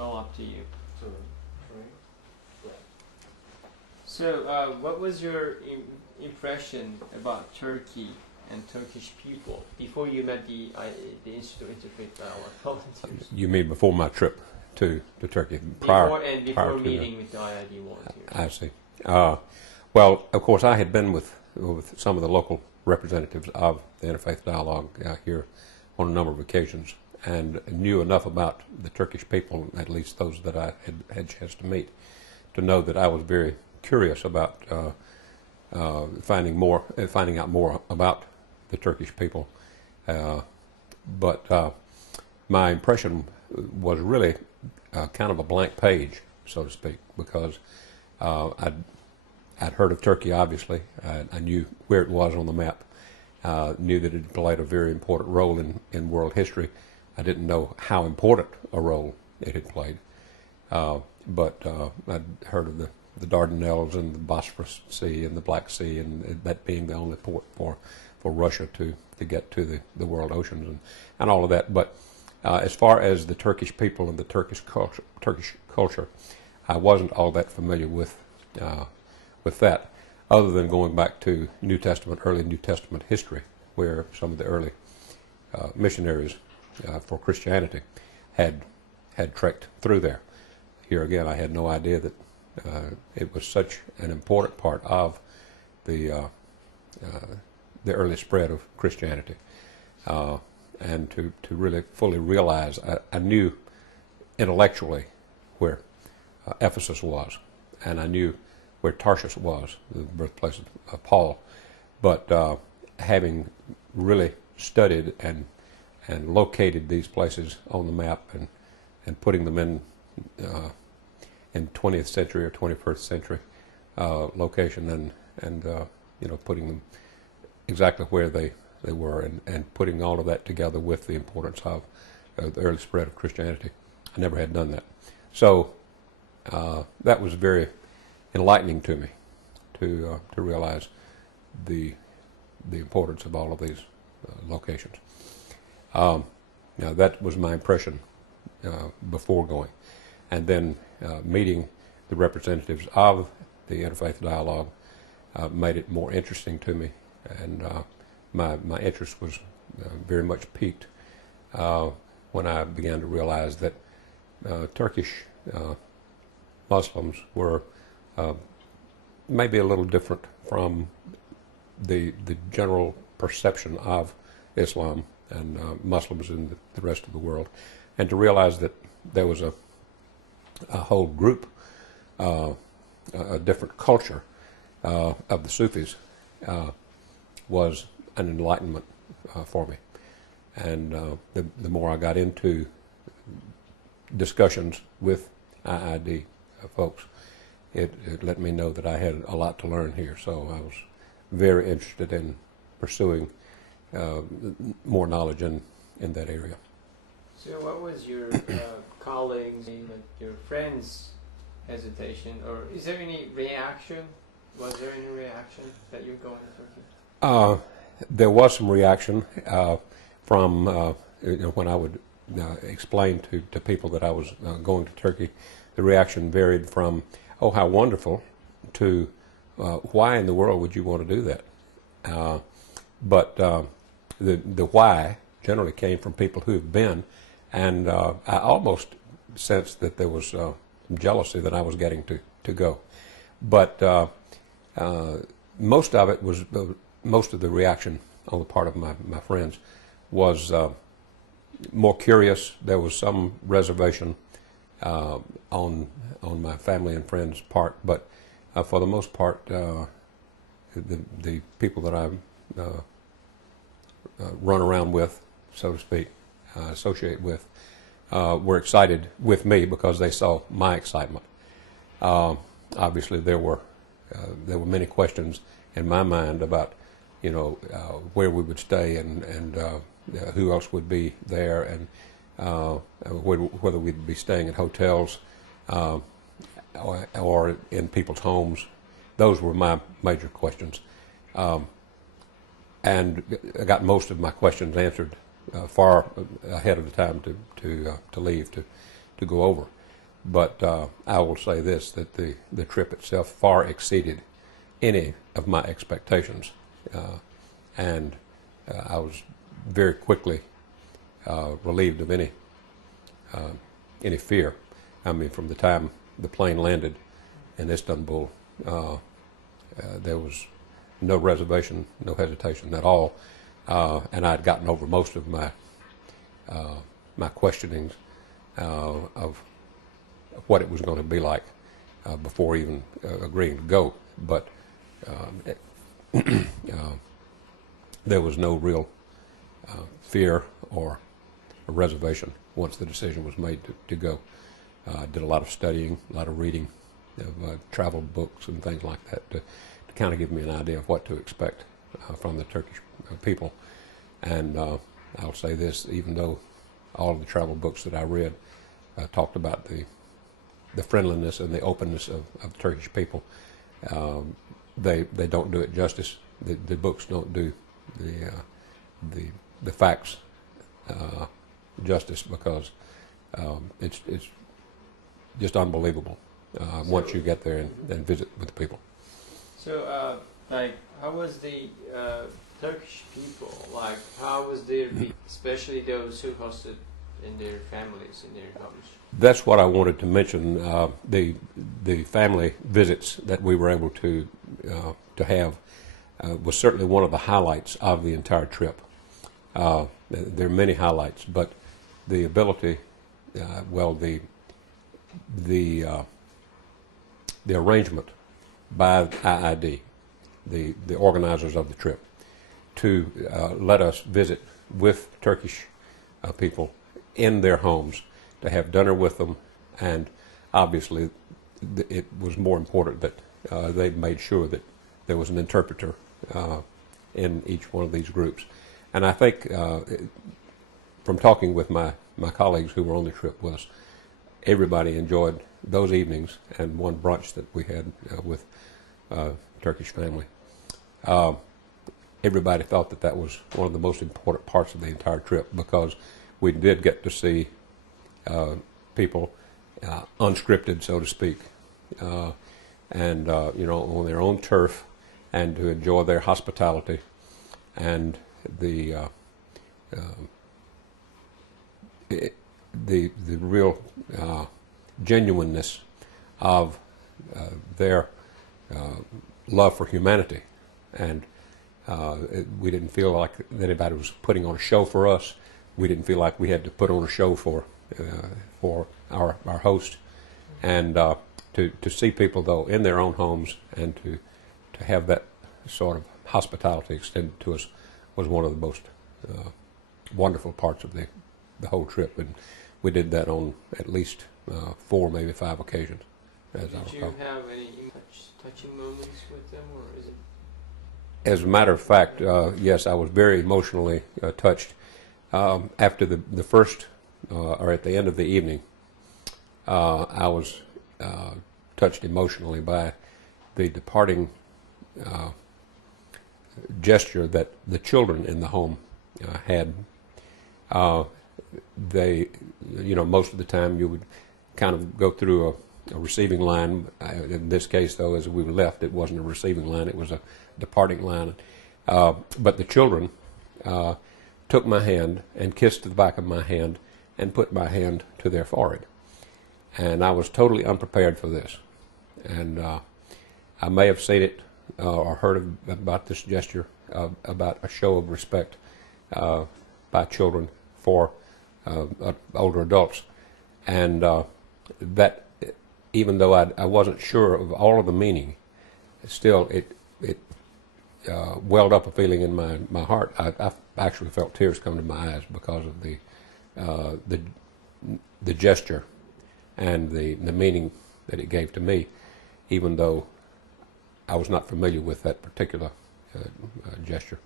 all up to you. Right. So, what was your impression about Turkey and Turkish people before you met the Institute of Interfaith Dialogue volunteers? You mean before my trip to Turkey? Before meeting with the IID volunteers. I see. Well, of course, I had been with some of the local representatives of the Interfaith Dialogue here on a number of occasions, and knew enough about the Turkish people, at least those that I had a chance to meet, to know that I was very curious about finding out more about the Turkish people. But my impression was really kind of a blank page, so to speak, because I'd heard of Turkey, obviously. I knew where it was on the map, knew that it played a very important role in world history. I didn't know how important a role it had played. But I'd heard of the Dardanelles and the Bosphorus Sea and the Black Sea, and that being the only port for Russia to get to the world oceans and all of that. But as far as the Turkish people and the Turkish culture, I wasn't all that familiar with that, other than going back to early New Testament history, where some of the early missionaries for Christianity had trekked through there. Here again, I had no idea that it was such an important part of the early spread of Christianity, and to really fully realize, I knew intellectually where Ephesus was, and I knew where Tarshish was, the birthplace of Paul, but having really studied and located these places on the map and putting them in 20th century or 21st century location, and putting them exactly where they were, and putting all of that together with the importance of the early spread of Christianity. I never had done that. So that was very enlightening to me to realize the importance of all of these locations. Now that was my impression before going, and then meeting the representatives of the Interfaith Dialogue made it more interesting to me, and my interest was very much piqued when I began to realize that Turkish Muslims were maybe a little different from the general perception of Islam and Muslims in the rest of the world, and to realize that there was a whole group, a different culture of the Sufis, was an enlightenment for me. And the more I got into discussions with IID folks, it let me know that I had a lot to learn here. So I was very interested in pursuing more knowledge in that area. So what was your colleagues, your friends' hesitation, or is there any reaction? Was there any reaction that you're going to Turkey? There was some reaction from when I would explain to people that I was going to Turkey. The reaction varied from, "Oh, how wonderful," to "Why in the world would you want to do that?" But the why generally came from people who have been, and I almost sensed that there was some jealousy that I was getting to go. But most of the reaction on the part of my friends was more curious. There was some reservation on my family and friends' part, but for the most part, the people that I run around with, so to speak, associate with, were excited with me because they saw my excitement. Obviously, there were many questions in my mind about, where we would stay and who else would be there, and whether we'd be staying in hotels or in people's homes. Those were my major questions. And I got most of my questions answered far ahead of the time to leave to go over. But I will say this, that the trip itself far exceeded any of my expectations. And I was very quickly relieved of any fear. I mean, from the time the plane landed in Istanbul, there was no reservation, no hesitation at all, and I'd gotten over most of my questionings of what it was going to be like before even agreeing to go. But there was no real fear or a reservation once the decision was made to go. I did a lot of studying, a lot of reading of travel books and things like that to kind of give me an idea of what to expect from the Turkish people. And I'll say this, even though all of the travel books that I read talked about the friendliness and the openness of the Turkish people, they don't do it justice. The books don't do the facts justice, because it's just unbelievable once you get there and visit with the people. So, like, how was the Turkish people? Like, how was their people, especially those who hosted in their families, in their homes? That's what I wanted to mention. The family visits that we were able to have was certainly one of the highlights of the entire trip. There are many highlights, but the ability, the arrangement by IID, the organizers of the trip, to let us visit with Turkish people in their homes, to have dinner with them, and obviously it was more important that they made sure that there was an interpreter in each one of these groups. And I think from talking with my colleagues who were on the trip with us, everybody enjoyed those evenings and one brunch that we had with Turkish family. Everybody thought that was one of the most important parts of the entire trip, because we did get to see people unscripted, so to speak, and on their own turf, and to enjoy their hospitality and the real genuineness of their love for humanity. And we didn't feel like anybody was putting on a show for us. We didn't feel like we had to put on a show for our host. And to see people, though, in their own homes, and to have that sort of hospitality extended to us was one of the most wonderful parts of the whole trip. And we did that on at least 4, maybe 5 occasions. Did you have any touching moments with them, or is it? As a matter of fact, yes, I was very emotionally touched. After the first, or at the end of the evening, I was touched emotionally by the departing gesture that the children in the home had. They, most of the time you would kind of go through a receiving line. In this case, though, as we left, it wasn't a receiving line, it was a departing line. But the children took my hand and kissed the back of my hand and put my hand to their forehead. And I was totally unprepared for this. And I may have seen it or heard about this gesture, about a show of respect by children for older adults. And that, even though I wasn't sure of all of the meaning, still it welled up a feeling in my heart. I actually felt tears come to my eyes because of the gesture and the meaning that it gave to me, even though I was not familiar with that particular gesture.